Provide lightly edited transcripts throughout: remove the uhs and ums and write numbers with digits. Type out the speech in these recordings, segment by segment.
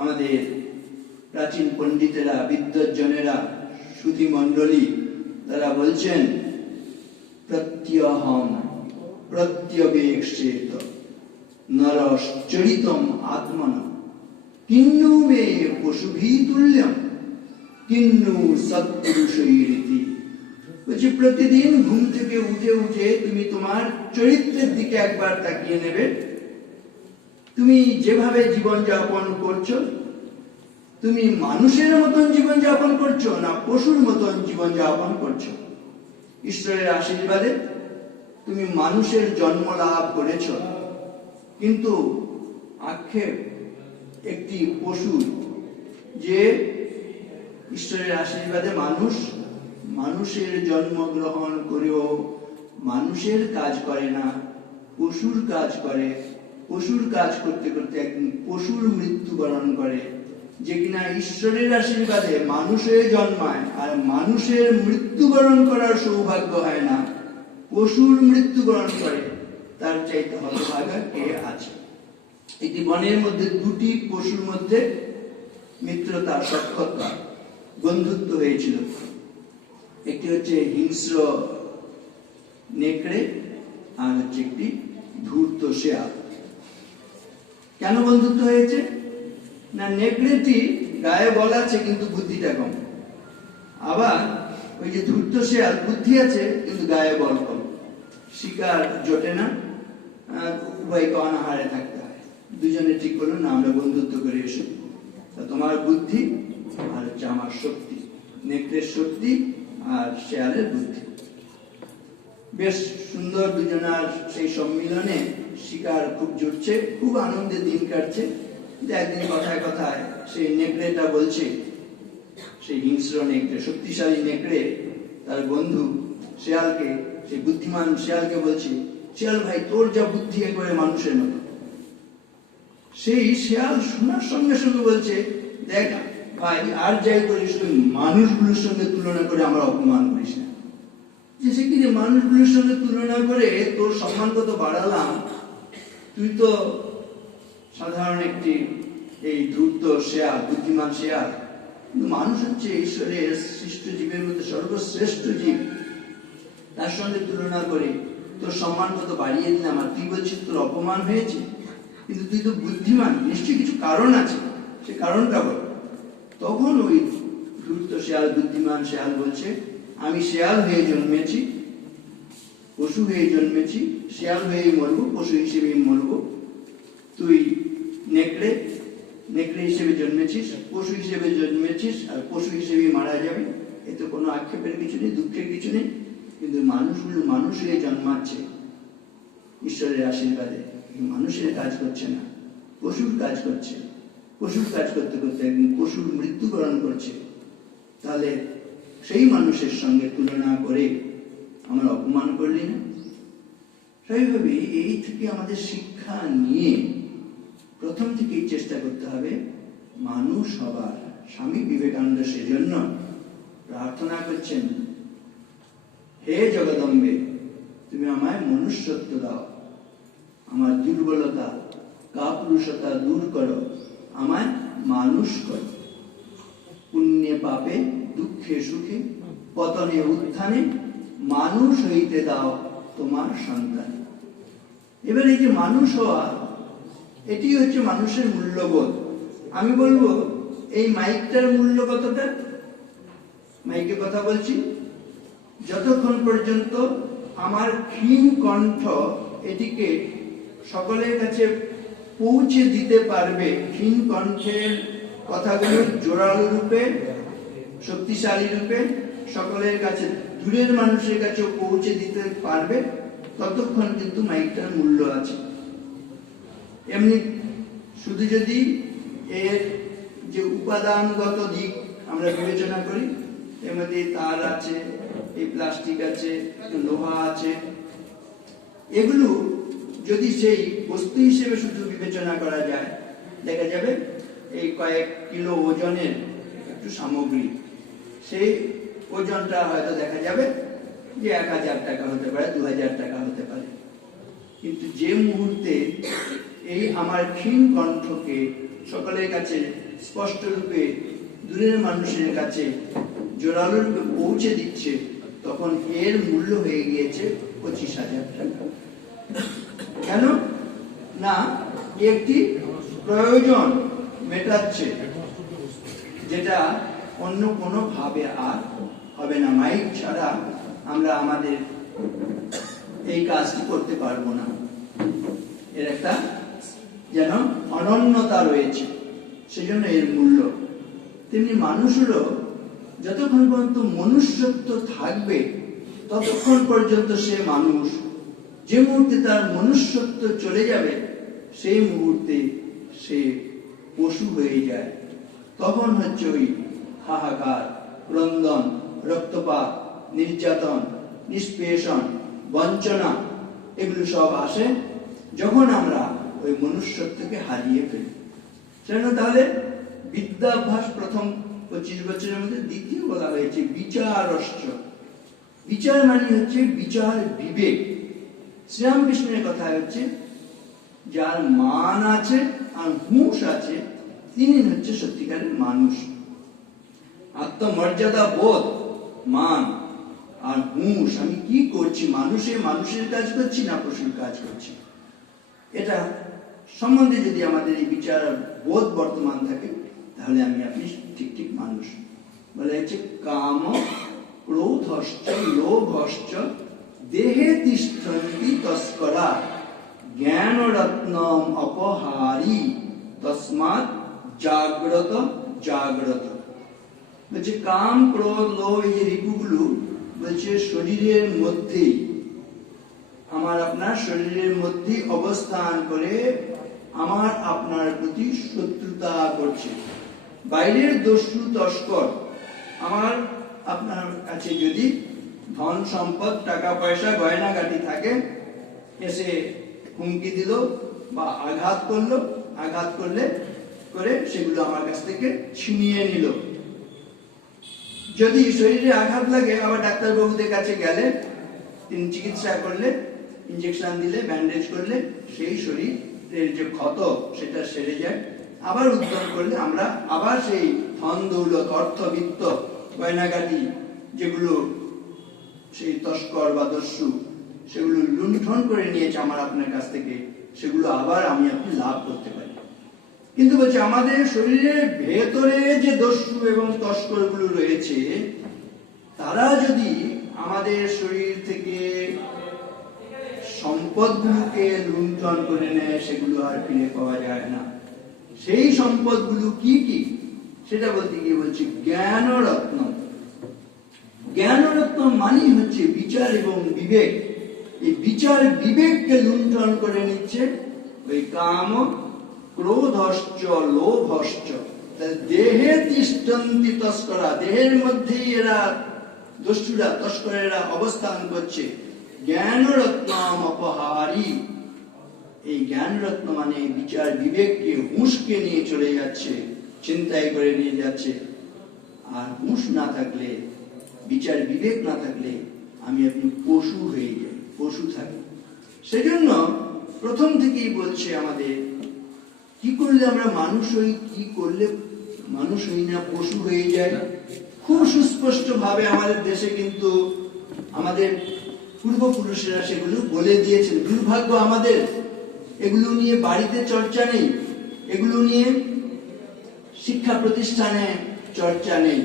আমাদের প্রাচীন পণ্ডিতেরা, বিদ্বজ্জনেরা, সুধী মণ্ডলী তারা বলছেন প্রত্যহম প্রত্যবেক্ষেত নরশ্চরিতম আত্মন কিন্নু মে পশুভি তুল্যম কিন্নু সৎপুরুষৈরিতি। বলছে প্রতিদিন ঘুম থেকে উঠে উঠে তুমি তোমার চরিত্রের দিকে একবার তাকিয়ে নেবে। তুমি যেভাবে জীবন যাপন করছো, তুমি মানুষের মতন জীবন যাপন করছো না পশুর মতন জীবন যাপন করছো? ঈশ্বরের আশীর্বাদে তুমি মানুষের জন্ম লাভ করেছ, কিন্তু আক্ষেপ একটি পশুর, যে ঈশ্বরের আশীর্বাদে মানুষের জন্মগ্রহণ করেও মানুষের কাজ করে না, পশুর কাজ করে। পশুর কাজ করতে করতে একদিন পশুর মৃত্যুবরণ করে। যে কিনা ঈশ্বরের আশীর্বাদে মানুষ হয়ে জন্মায় আর মানুষের মৃত্যুবরণ করার সৌভাগ্য হয় না, পশুর মৃত্যুবরণ করে, তার চাইতে হতভাগা কে আছে? একটি বনের মধ্যে দুটি পশুর মধ্যে মিত্রতা, সখ্যতা, বন্ধুত্ব হয়েছিল। একটি হচ্ছে হিংস্র নেকড়ে আর হচ্ছে একটি ধূর্ত শেয়াল। কেন বন্ধুত্ব হয়েছে? না, নেকড়েটি গায়ে বল আছে কিন্তু বুদ্ধিটা কম, আবার ওই যে ধূর্ত শেয়াল বুদ্ধি আছে কিন্তু গায়ে বল কম। শিকার জোটে না, উভয়কে অনাহারে থাকতে হয়। দুজনে ঠিক করলো না, আমরা বন্ধুত্ব করে এসো, তোমার বুদ্ধি আর হচ্ছে আমার শক্তি, নেকড়ের শক্তি আর শেয়ালের বুদ্ধি। বেশ সুন্দর দুজনার সেই সম্মিলনে শিকার খুব জুটছে, খুব আনন্দে দিন কাটছে। একদিন কথায় কথায় সেই নেকড়েটা বলছে, সেই হিংস্র নেকড়ে, শক্তিশালী নেকড়ে তার বন্ধু শেয়ালকে, সেই বুদ্ধিমান শেয়ালকে বলছে, শেয়াল ভাই, তোর যা বুদ্ধি করে মানুষের মতো। সেই শেয়াল শোনার সঙ্গে সঙ্গে বলছে, দেখ ভাই, আর যাই করিস তুই মানুষগুলোর সঙ্গে তুলনা করে আমার অপমান করিস না। যে কি, মানুষগুলোর সঙ্গে তুলনা করে তোর সম্মান কত বাড়ালাম, তুই তো সাধারণ একটি এই ধূর্ত শেয়াল, বুদ্ধিমান শেয়াল, কিন্তু মানুষ হচ্ছে ঈশ্বরের সৃষ্ট জীবের মধ্যে সর্বশ্রেষ্ঠ জীব। তার সঙ্গে তুলনা করে তোর সম্মান কত বাড়িয়ে দিলাম, আর তুই বলছিস তোর অপমান হয়েছে? কিন্তু তুই তো বুদ্ধিমান, নিশ্চয়ই কিছু কারণ আছে, সে কারণটা বল। তখন ওই ধূর্ত শেয়াল, বুদ্ধিমান শেয়াল বলছে, আমি শেয়াল হয়ে জন্মেছি, পশু হয়ে জন্মেছি, শেয়াল হয়ে মরবো, পশু হিসেবেই মরবো। তুই নেকড়ে হিসেবে জন্মেছিস, পশু হিসেবে জন্মেছিস, আর পশু হিসেবেই মারা যাবে। এতে কোনো আক্ষেপের কিছু নেই, দুঃখের কিছু নেই। কিন্তু মানুষগুলো মানুষ হয়ে জন্মাচ্ছে ঈশ্বরের আশীর্বাদে, মানুষের কাজ করছে না, পশুর কাজ করছে। পশুর কাজ করতে করতে একদিন পশুর মৃত্যুবরণ করছে। তাহলে সেই মানুষের সঙ্গে তুলনা করে আমরা অপমান করলি না? সেইভাবে এই থেকে আমাদের শিক্ষা নিয়ে প্রথম থেকেই চেষ্টা করতে হবে মানুষ হবার। স্বামী বিবেকানন্দ সেজন্য প্রার্থনা করছেন, হে জগদম্বে, তুমি আমায় মনুষ্যত্ব দাও, আমার দুর্বলতা, কাপুরুষতা দূর করো, আমায় মানুষ করো। পুণ্যে পাপে, দুঃখে সুখে, পতনে উত্থানে মানুষ হইতে দাও তোমার সন্তান। এবার এই যে মানুষ হওয়া, এটি হচ্ছে মানুষের মূল্যবোধ। আমি বলবো, এই মাইকটার মূল্য কতটা? মাইকে কথা বলছি, যতক্ষণ পর্যন্ত আমার ক্ষীণ কণ্ঠ এটিকে সকলের কাছে পৌঁছে দিতে পারবে, ক্ষীণ কণ্ঠের কথাগুলো জোরালো রূপে, শক্তিশালী রূপে সকলের কাছে, দূরের মানুষের কাছে পৌঁছে দিতে পারবে, ততক্ষণ কিন্তু মাইকটার মূল্য আছে। এমনি শুধু যদি এর যে উপাদানগত দিক আমরা বিবেচনা করি, এর মধ্যে তার আছে, এই প্লাস্টিক আছে, লোহা আছে, এগুলো যদি সেই বস্তু হিসেবে শুধু বিবেচনা করা যায়, দেখা যাবে এই কয়েক কিলো ওজনের একটু সামগ্রী, সেই ওজনটা হয়তো দেখা যাবে যে 1000 টাকা হতে পারে, 2000 টাকা হতে পারে। কিন্তু যে মুহূর্তে এই আমার ক্ষীণ কণ্ঠকে সকলের কাছে স্পষ্ট রূপে দূরের মানুষের কাছে জোরালো রূপে পৌঁছে দিচ্ছে, তখন এর মূল্য হয়ে গিয়েছে 25,000 টাকা। কেন না, একটি প্রয়োজন মেটাচ্ছে, যেটা অন্য কোনো ভাবে আর হবে না। মাইক ছাড়া আমরা আমাদের এই কাজটি করতে পারবো না। এর একটা যেন অনন্যতা রয়েছে, সেজন্য এর মূল্য। তেমনি মানুষেরও যতক্ষণ পর্যন্ত মনুষ্যত্ব থাকবে ততক্ষণ পর্যন্ত সে মানুষ। যে মুহূর্তে তার মনুষ্যত্ব চলে যাবে সেই মুহূর্তে সে পশু হয়ে যায়। তখন হচ্ছে ওই হাহাকার, ক্রন্দন, রক্তপাত, নির্যাতন, নিষ্পেষণ, বঞ্চনা, এগুলো সব আসে যখন আমরা ওই মনুষ্যত্বকে হারিয়ে ফেলি। সেজন্য তাহলে বিদ্যাভ্যাস প্রথম 25 বছরের মধ্যে, দ্বিতীয় বলা হয়েছে বিচারশ্চ। বিচার মানে হচ্ছে বিচার বিবেক। শ্রীরামকৃষ্ণের কথা হচ্ছে যার মান আছে আর হুঁশ আছে তিনি হচ্ছে সত্যিকারের মানুষ। আত্মমর্যাদা বোধ, মান আর হুঁশ, আমি কি করছি, মানুষের কাজ করছি না পশুর কাজ করছি, এটা সম্বন্ধে যদি আমাদের এই বিচার বোধ বর্তমান থাকে তাহলে আমি আপনি ঠিক ঠিক মানুষ। বলা হচ্ছে কাম ক্রোধশ্চ লোভশ্চ দেহে তিষ্ঠন্তি তস্করা জ্ঞান রত্নম অপহারী তস্মাৎ জাগ্রত জাগ্রত। বলছে কাম ক্রোধ লোভ, এই যে রিপুগুলো বলছে শরীরের মধ্যেই, আমার আপনার শরীরের মধ্যে অবস্থান করে আমার আপনার প্রতি শত্রুতা করছে। বাইরের দস্যু তস্কর আমার আপনার কাছে যদি ধন সম্পদ, টাকা পয়সা, গয়নাগাটি থাকে, এসে হুমকি দিল বা আঘাত করলো, আঘাত করে সেগুলো আমার কাছ থেকে ছিনিয়ে নিল। যদি শরীরে আঘাত লাগে, আবার ডাক্তারবাবুদের কাছে গেলে তিনি চিকিৎসা করলে, ইঞ্জেকশন দিলে, ব্যান্ডেজ করলে সেই শরীরের যে ক্ষত সেটা সেরে যায়। আবার উদ্ধার করলে আমরা আবার সেই ধন দৌলত, অর্থবিত্ত, গয়নাগাটি যেগুলো সেই তস্কর বা দস্যু সেগুলো লুণ্ঠন করে নিয়েছে আমার আপনার কাছ থেকে, সেগুলো আবার আমি আপনি লাভ করতে পারি। কিন্তু বলছে আমাদের শরীরের ভেতরে যে দস্যু এবং তস্কর গুলো রয়েছে, তারা যদি আমাদের শরীর থেকে সম্পদগুলোকে লুণ্ঠন করে নেয়, সেগুলো আর ফিরে পাওয়া যায় না। সেই সম্পদগুলো কি কি সেটা বলতে গিয়ে বলছে জ্ঞান রত্ন। জ্ঞান রত্ন মানে হচ্ছে বিচার এবং বিবেক। এই বিচার বিবেককে লুণ্ঠন করে নিচ্ছে ওই কাম ক্রোধশ্চ লোভশ্চ। দেহে তিষ্ঠন্তি তস্করা, দেহের মধ্যেই এরা দস্যুরা, তস্করেরা অবস্থান করছে। জ্ঞান রত্নম অপহারী, এই জ্ঞান রত্ন মানে বিচার বিবেককে, হুঁশকে নিয়ে চলে যাচ্ছে, চিন্তায় করে নিয়ে যাচ্ছে। আর হুঁশ না থাকলে, বিচার বিবেক না থাকলে আমি আপনি পশু হয়ে যাই, পশু থাকি। সেজন্য প্রথম থেকেই বলছে আমাদের কি করলে আমরা মানুষ হই, কি করলে মানুষ হই না পশু হয়ে যায়। খুব সুস্পষ্ট ভাবে আমাদের দেশে কিন্তু আমাদের পূর্বপুরুষেরা সেগুলো বলে দিয়েছেন। দুর্ভাগ্য আমাদের, এগুলো নিয়ে বাড়িতে চর্চা নেই, এগুলো নিয়ে শিক্ষা প্রতিষ্ঠানে চর্চা নেই।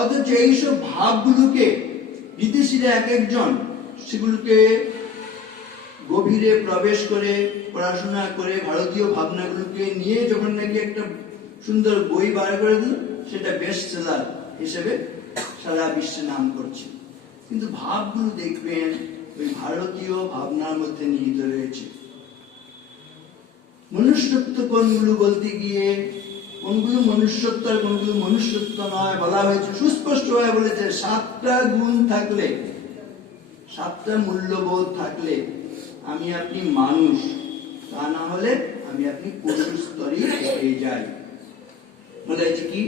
অথচ এইসব ভাবগুলোকে বিদেশিরা এক একজন সেগুলোকে গভীরে প্রবেশ করে পড়াশোনা করে ভারতীয় ভাবনাগুলোকে নিয়ে যখন নাকি একটা সুন্দর বই বার করে দিল, সেটা বেস্ট সেলার হিসেবে সারা বিশ্বে নাম করছে। কিন্তু ভাবগুলো দেখবেন ওই ভারতীয় ভাবনার মধ্যে নিহিত রয়েছে। মনুষ্যত্ব কোনগুলো বলতে গিয়ে কোনগুলো মনুষ্যত্ব আর কোনগুলো মনুষ্যত্ব নয় বলা হয়েছে, সুস্পষ্ট ভাবে বলেছে 7টা গুণ থাকলে, 7টা মূল্যবোধ থাকলে আমি আপনি মানুষ, তা না হলে আমি আপনি পশু স্তরে হয়ে যাই। বলেছে কি,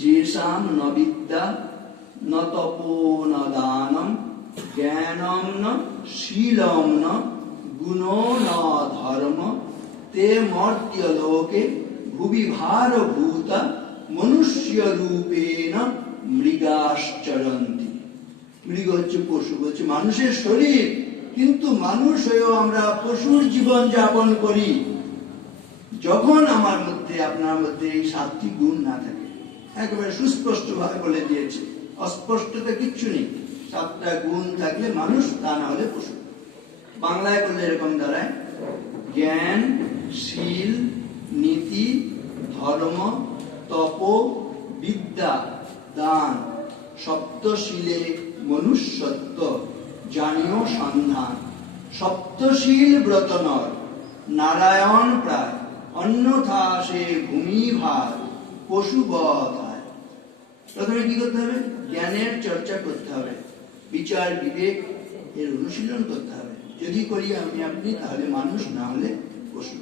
যেসাম ন বিদ্যা ন তপো ন দানম জ্ঞানম ন শীলম ন গুণো ন ধর্ম ते मर्त्य लोके भुवि भारभूता मनुष्य रूपेण মৃগাশ্চরন্তি। মৃগ হচ্ছে পশু, হচ্ছে মানুষের শরীর, কিন্তু মানুষ হয়েও আমরা পশুর জীবন যাপন করি। যখন আমার মধ্যে আপনার মধ্যে এই 7টি গুণ না থাকে, একেবারে সুস্পষ্ট ভাবে বলে দিয়েছে, অস্পষ্টতা কিচ্ছু নেই। 7টা গুণ থাকলে মানুষ, তা না হলে পশু। বাংলায় বললে এরকম দাঁড়ায়: জ্ঞান, শীল, নীতি, ধর্ম, তপ, বিদ্যা, দান, সপ্তশীলে মনুষ্যত্ব, জানিও সন্ধান। সপ্তশীল ব্রত নর, নারায়ণ প্রায়, অন্যথা সে ভূমি ভার, পশুবধ হয়। প্রথমে কি করতে হবে? জ্ঞানের চর্চা করতে হবে, বিচার বিবেক এর অনুশীলন করতে হবে। যদি করি আমি আপনি, তাহলে মানুষ, না হলে পশু।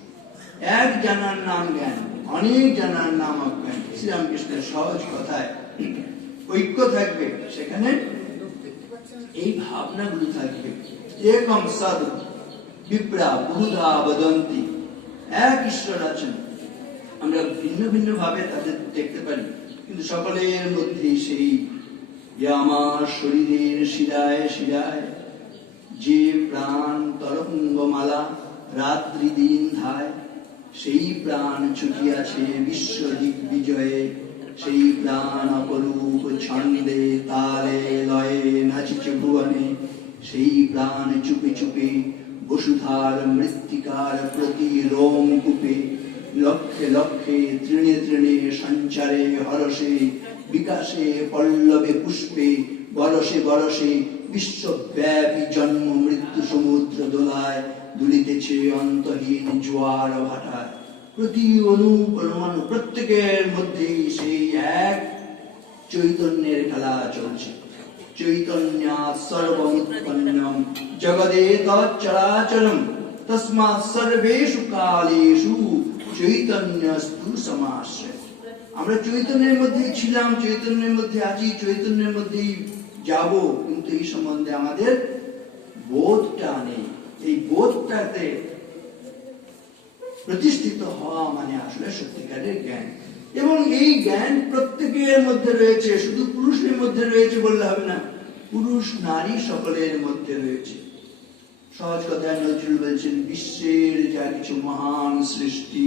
এক জানার নাম জ্ঞান, অনেক জানার নাম অজ্ঞান। শ্রীরামকৃষ্ণের সহজ কথায় ঐক্য থাকবে, সেখানে এই ভাবনাগুলো থাকবে। একম সদ বিপ্রা বহুধা বদন্তি। এক ঈশ্বর আছেন, আমরা ভিন্ন ভিন্ন ভাবে তাদের দেখতে পারি, কিন্তু সকলের মধ্যে সেই আমার শরীরের শিরায় শিরায় যে প্রাণ তরঙ্গমালা রাত্রি দিন ধায়, সেই প্রাণ ছুটিয়াছে বিশ্ব দিগ্বিজয়ে। সেই প্রাণ অপরূপ ছন্দে তালে লয়ে নাচিছে ভুবনে। সেই প্রাণ চুপে চুপে বসুধার মৃত্তিকার প্রতি রোম কূপে। লক্ষে লক্ষে তৃণে তৃণে সঞ্চারে হরসে বিকাশে পল্লবে পুষ্পে বরসে বরসে বিশ্বব্যাপী জন্ম মৃত্যু সমুদ্র দোলায় দুলিতেছে অন্তহীন জোয়ার ভাটায়। প্রতি অনুপরমাণু প্রত্যেকের মধ্যেই সেই এক চৈতন্যের খেলা চলছে। চৈতন্যাৎ সর্বমুৎপন্নম জগদে তচ্চরাচরম তস্মাৎ সর্বেষু কালেষু চৈতন্যস্তু সমাশ্রয়। আমরা চৈতন্যের মধ্যেই ছিলাম, চৈতন্যের মধ্যে আছি, চৈতন্যের মধ্যেই যাব, কিন্তু এই সম্বন্ধে আমাদের বোধটা নেই। এই বোধটাতে প্রতিষ্ঠিত হওয়া মানে আসলে সত্যিকারের জ্ঞান। এবং এই জ্ঞান প্রত্যেকের মধ্যে রয়েছে, শুধু পুরুষের মধ্যে রয়েছে বললে হবে না, পুরুষ নারী সকলের মধ্যে রয়েছে। সহজ কথায় নজরুল বলছেন, বিশ্বের যা কিছু মহান সৃষ্টি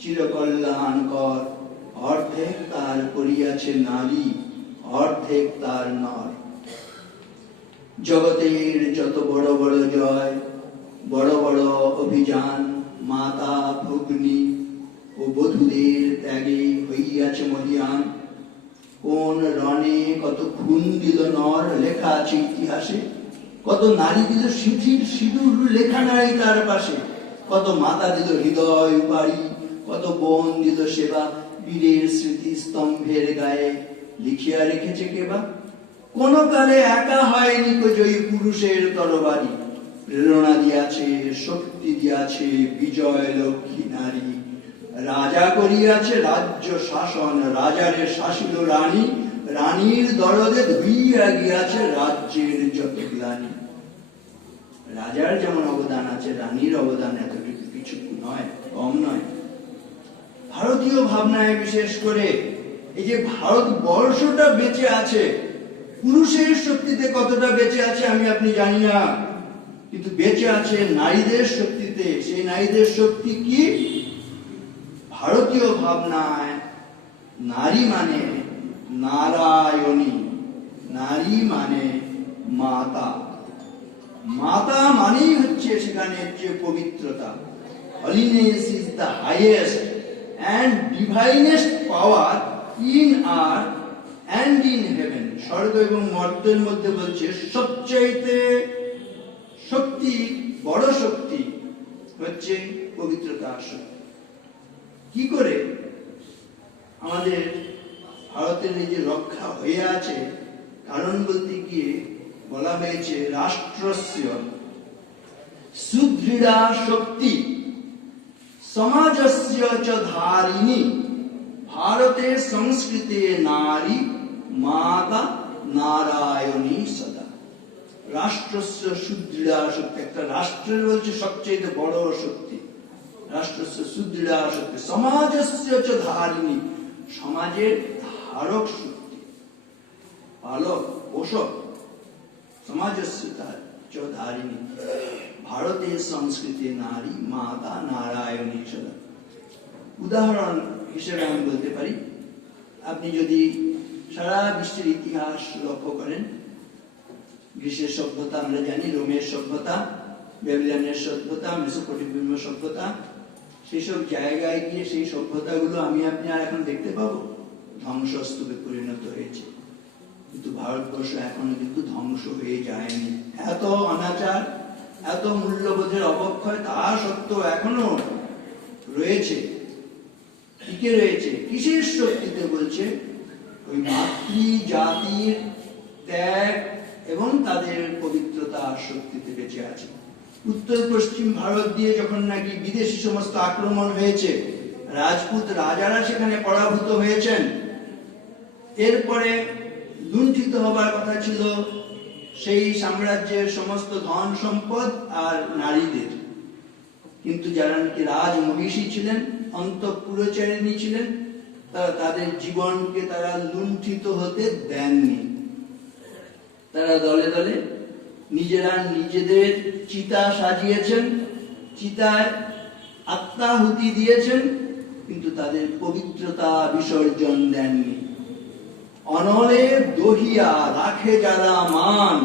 চিরকল্যাণকর, অর্ধেক তার করিয়াছে নারী, অর্ধেক তার নর। জগতের যত বড় বড় জয়, বড় বড় অভিযান, মাতা ভগ্নী ও বধূদের ত্যাগে হইয়াছে মহিয়ান। কোন রণে কত খুন দিল নর, লেখা আছে ইতিহাসে। কত নারী দিল সিঁথির সিঁদুর, লেখা নাই তার পাশে। কত মাতা দিল হৃদয় উপাড়ি, কত বোন দিল সেবা, বীরের স্মৃতি স্তম্ভের গায়ে লিখিয়া রেখেছে কেবা। কোন কালে একা হয়নি জয়ী পুরুষের তরবারি, প্রেরণা দিয়াছে শক্তি দিয়াছে বিজয় লক্ষ্মী নারী। রাজা করিয়াছে রাজ্য শাসন, রাজারে শাসিল রানী, রানীর দরদে ধুইয়া গিয়াছে রাজ্যের যত গ্লানি। রাজার যেমন অবদান আছে, রানীর অবদান এতটুকু কিছু নয়, কম নয়। ভারতীয় ভাবনায় বিশেষ করে এই যে ভারতবর্ষটা বেঁচে আছে, পুরুষের শক্তিতে কতটা বেঁচে আছে আমি আপনি জানি না, কিন্তু বেঁচে আছে নারীদের শক্তিতে। সেই নারীদের শক্তি কি? ভারতীয় ভাবনায় নারী মানে নারায়ণী, নারী মানে মাতা। মাতা মানেই হচ্ছে সেখানে যে পবিত্রতা। Holiness is the highest and divinest power in earth and in heaven. স্বর্গ এবং মর্তের মধ্যে বলছে সবচাইতে শক্তি, বড় শক্তি হচ্ছে পবিত্রতা শক্তি। কি করে আমাদের ভারতের এই যে রক্ষা হয়ে আছে, কারণ বলতে গিয়ে বলা হয়েছে রাষ্ট্রস্য সুদৃঢ়া শক্তি সমাজস্য চ ধারিণী ভারতের সংস্কৃতে নারী মাতা নারায়ণী সদা। রাষ্ট্রস্য সুদৃঢ়া শক্তি, একটা রাষ্ট্রের বলছে সবচেয়ে বড় শক্তি। রাষ্ট্রস্য সুদৃঢ়া শক্তি সমাজস্য চ ধারিণী, সমাজের ধারক শক্তি, পালক পোষক, সমাজস্য চ ধারিণী। ভারতের সংস্কৃতি নারী মাতা নারায়ণী সদা। উদাহরণ হিসেবে আমি বলতে পারি, আপনি যদি সারা বিশ্বের ইতিহাস লক্ষ্য করেন, গ্রিসের সভ্যতা আমরা জানি, রোমের সভ্যতা, ব্যাবিলনের সভ্যতা, মেসোপটেমিয় সভ্যতা, সেই সব জায়গায় গিয়ে সেই সভ্যতাগুলো আমি আপনি আর এখন দেখতে পাবো? ধ্বংসস্তূপে পরিণত হয়েছে। কিন্তু ভারতবর্ষ এখনো কিন্তু ধ্বংস হয়ে যায়নি। এত অনাচার, এত মূল্যবোধের অবক্ষয়, তা সত্ত্বেও এখনো রয়েছে, টিকে রয়েছে। কিসের শক্তিতে বলছে? ওই মাতৃ জাতির ত্যাগ এবং তাদের পবিত্রতা শক্তিতে বেঁচে আছে। উত্তর পশ্চিম ভারত দিয়ে যখন নাকি বিদেশি সমস্ত আক্রমণ হয়েছে, রাজপুত রাজারা সেখানে পরাভূত হয়েছেন, এরপরে লুণ্ঠিত হবার কথা ছিল সেই সাম্রাজ্যের সমস্ত ধন সম্পদ আর নারীদের। কিন্তু যারা নাকি রাজ মহিষী ছিলেন, অন্তঃপুরচারিণী ছিলেন, তারা তাদের জীবনকে তারা লুণ্ঠিত হতে দেননি। তারা দলে দলে নিজেরা নিজেদের চিতা সাজিয়েছেন, চিতায় আত্মাহুতি দিয়েছেন, কিন্তু তাদের পবিত্রতা বিসর্জন দেননি। অনলে দহিয়া রাখে যারা মান,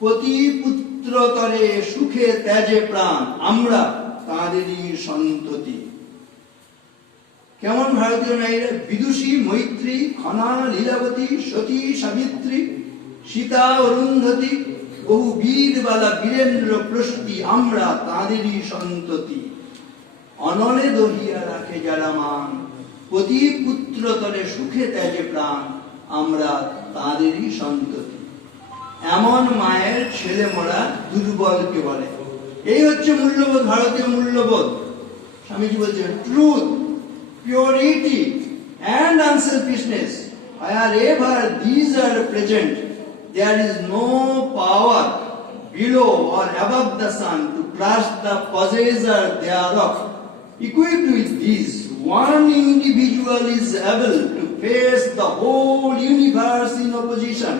পতি পুত্র তরে সুখে ত্যাজে প্রাণ, আমরা তাঁদেরই সন্ততি। কেমন ভারতীয় নারীরা? বিদুষী, মৈত্রী, খনা, লীলাবতী, সতী, সাবিত্রী, সীতা, অরুন্ধতী, বহু বীরবালা, বীরেন্দ্র, প্রসূতি, আমরা তাঁদেরই সন্ততি। অনলে দহিয়া রাখে যারা মান, পতি পুত্র তরে সুখে ত্যাজে প্রাণ, আমরা তাঁদেরই সন্ততি। এমন মায়ের ছেলে মোরা দুর্বলকে বলে। এই হচ্ছে মূল্যবোধ, ভারতীয় মূল্যবোধ। স্বামীজি বলছেন, truth, purity and unselfishness, wherever these are present, there is no power below or above the sun to crush the possessor thereof. Equipped with these, one individual is able to face the whole universe in opposition.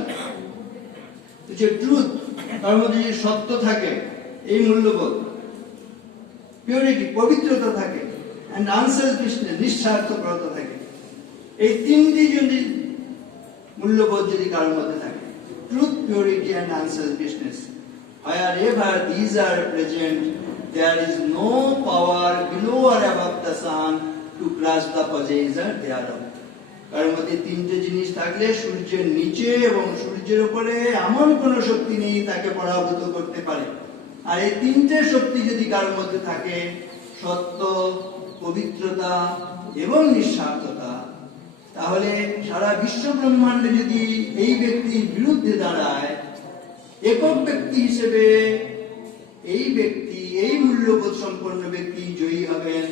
যে truth, তার মধ্যে যে সত্য থাকে, এই মূল্যবোধ, purity, পবিত্রতা থাকে, and unselfishness, নিঃস্বার্থপরতা থাকে, এই তিনটি যদি মূল্যবোধ যদি কারোর মধ্যে থাকে, truth, purity and unselfishness, wherever these are present, there is no power below or above the sun to crush the possessor thereof. কারোর মধ্যে তিনটে জিনিস থাকলে সূর্যের নিচে এবং সূর্যের উপরে এমন কোন শক্তি নেই তাকে পরাভূত করতে পারে। আর এই তিনটে শক্তি যদি কারোর মধ্যে থাকে, সত্য, পবিত্রতা এবং নিঃস্বার্থতা, তাহলে সারা বিশ্ব ব্রহ্মাণ্ডে যদি এই ব্যক্তির বিরুদ্ধে দাঁড়ায়, একক ব্যক্তি হিসেবে এই ব্যক্তি, এই মূল্যবোধ সম্পন্ন ব্যক্তি জয়ী হবেন,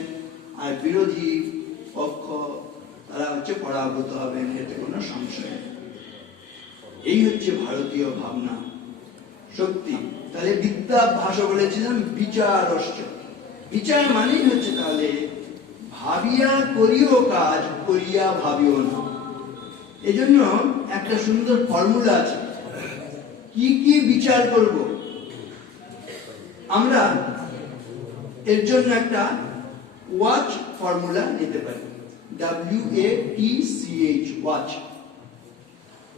আর বিরোধী পক্ষ তারা হচ্ছে পরাভূত হবেন, এতে কোনো সংশয় নেই। এই হচ্ছে ভারতীয় ভাবনা, শক্তি। তাহলে বিদ্যাভ্যাস বলেছিলাম, বিচারশ্চ। বিচার মানেই হচ্ছে তাহলে ভাবিয়া করিও কাজ, করিয়া ভাবিও না। এজন্য একটা সুন্দর ফর্মুলা আছে, কি কি বিচার করব। আমরা এর জন্য একটা ওয়াচ ফর্মুলা নিতে পারি, WATCH, ওয়াচ।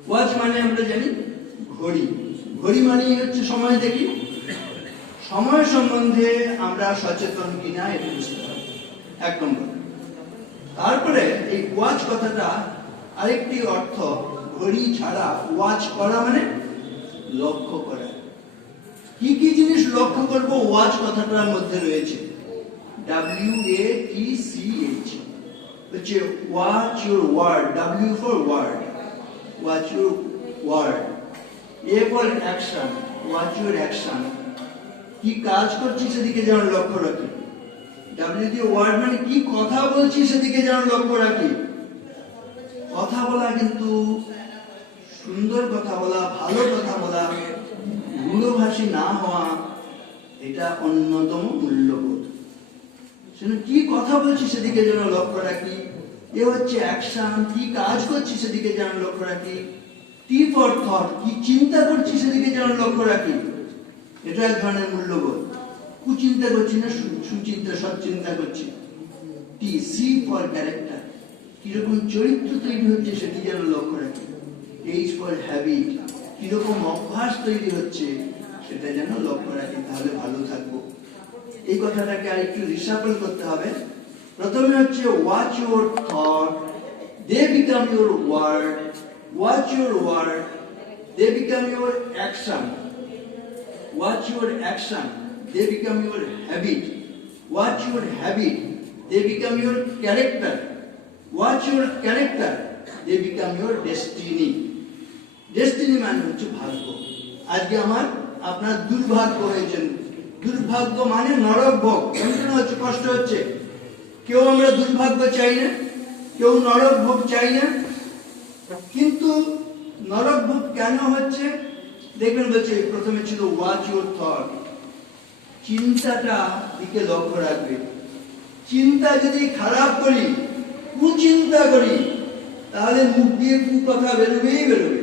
ওয়াচ মানে আমরা জানি ঘড়ি। ঘড়ি মানেই হচ্ছে সময় দেখি। সময় সম্বন্ধে আমরা সচেতন কিনা এটা বুঝতে হবে, এক নম্বর। তারপরে এই ওয়াচ কথাটা আরেকটি অর্থ, ঘড়ি ছাড়া ওয়াচ করা মানে লক্ষ্য করা। কি কি জিনিস লক্ষ্য করব ওয়াচ কথাটার মধ্যে রয়েছে, WATCH, হচ্ছে watch your word, W for word, watch your word, A for action, watch your action. কি কাজ করছি সেদিকে যেন লক্ষ্য রাখি। W দিয়ে ওয়ার্ড মানে কি কথা বলছি সেদিকে যেন লক্ষ্য রাখি। কথা বলা কিন্তু সুন্দর কথা বলা, ভালো কথা বলা, গূঢ়ভাষী না হওয়া, এটা অন্যতম মূল্যবোধ। কি কথা বলছি সেদিকে যেন লক্ষ্য রাখি। এ হচ্ছে অ্যাকশন, কি কাজ করছি সেদিকে যেন লক্ষ্য রাখি। টি ফর থট, কি চিন্তা করছি সেদিকে যেন লক্ষ্য রাখি। এটা এক ধরনের মূল্যবোধ। কুচিন্তা করছি না, সুচিন্তা, সৎচিন্তা করছি। টি, সি ফর ক্যারেক্টার, কিরকম চরিত্র তৈরি হচ্ছে সেটি যেন লক্ষ্য রাখি। এইচ ফর হ্যাবিট, কিরকম অভ্যাস তৈরি হচ্ছে সেটা যেন লক্ষ্য রাখি, তাহলে ভালো থাকবো। এই কথাটাকে আর একটু রিসাফল করতে হবে। প্রথমে হচ্ছে watch your thought, they become your word, watch your word, they become your action, watch your action, they become your habit, watch your habit, they become your character, watch your character, they become your destiny. Destiny মানে হচ্ছে ভাগ্য। আজকে আমার আপনার দুর্ভাগ্য হয়েছেন, দুর্ভাগ্য মানে নরক ভোগ, যন্ত্রণা হচ্ছে, কষ্ট হচ্ছে। কেউ আমরা দুর্ভাগ্য চাই না, কেউ নরক ভোগ চাই না, কিন্তু নরক ভোগ কেন হচ্ছে দেখবেন। বলছে প্রথমে ছিল ওয়াচ ইউর থট, চিন্তাটা দিকে লক্ষ্য রাখবে। চিন্তা যদি খারাপ করি, কুচিন্তা করি, তাহলে মুখ দিয়ে কুকথা বেরোবেই বেরোবে।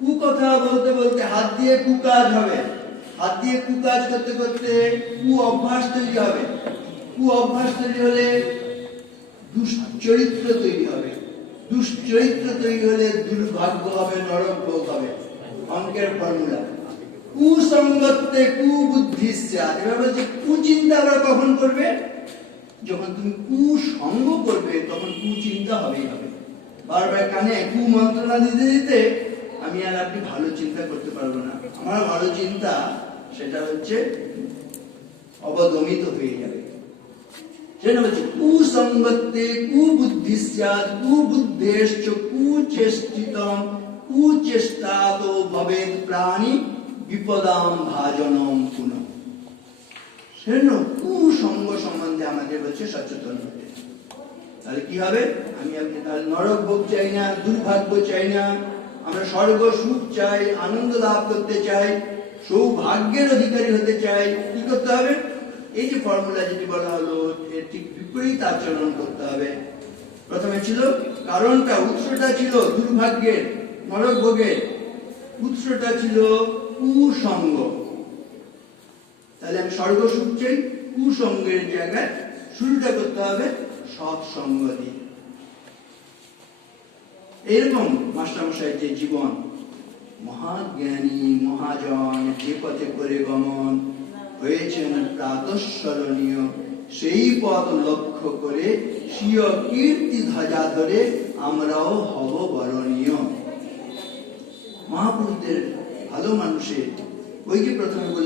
কুকথা বলতে বলতে হাত দিয়ে কুকাজ হবে, হাত দিয়ে কুকাজ করতে করতে কু অভ্যাস তৈরি হবে, কু অভ্যাস তৈরি হলে দুশ্চরিত্র তৈরি হবে, দুশ্চরিত্র তৈরি হলে দুর্ভাগ্য হবে, নরক ভোগ হবে। অঙ্কের ফর্মুলা, কুসঙ্গতে কুবুদ্ধিস্যাৎ। এবার বলছে কুচিন্তা আবার কখন করবে? যখন তুমি কুসঙ্গ করবে তখন কুচিন্তা হবেই হবে। বারবার কানে কুমন্ত্রণা দিতে দিতে আমি আর আপনি ভালো চিন্তা করতে পারবো না। আমার ভালো চিন্তা সেটা হচ্ছে অবদমিত হয়ে যাবে। সেটা হচ্ছে কুসঙ্গতে কুবুদ্ধিস্যাৎ, কুবুদ্ধেশ্চ কুচেষ্টিতম, কুচেষ্টাতো ভবেৎ প্রাণী বিপদাম ভাজনম পুনঃ। সেজন্য কুসঙ্গ সম্বন্ধে আমাদের হচ্ছে সচেতন হতে। তাহলে কি হবে? আমি আপনি তাহলে নরক ভোগ চাই না, দুর্ভাগ্য চাই না, আমরা স্বর্গ সুখ চাই, আনন্দ লাভ করতে চাই, সৌভাগ্যের অধিকারী হতে চাই। কি করতে হবে? এই যে ফর্মুলা যেটি বলা হলো, এর ঠিক বিপরীত আচরণ করতে হবে। প্রথমে ছিল কারণটা, উৎসটা ছিল দুর্ভাগ্যের, নরক ভোগের, উৎসটা ছিল কুসঙ্গ। তাহলে আমি স্বর্গ সুখ চাই, কুসঙ্গের জায়গায় শুরুটা করতে হবে সৎসঙ্গ দিয়ে। এরকম মাস্টারমশাই যে জীবন, মহাজ্ঞানী মহাজন যে পথে করে গমন হয়েছেন প্রাতঃস্মরণীয়, সেই পথ লক্ষ্য করে স্বীয় কীর্তি ধ্বজা ধরে আমরাও হব বরণীয়। মহাপুরুষদের ভালো মানুষের ওই যে প্রথমে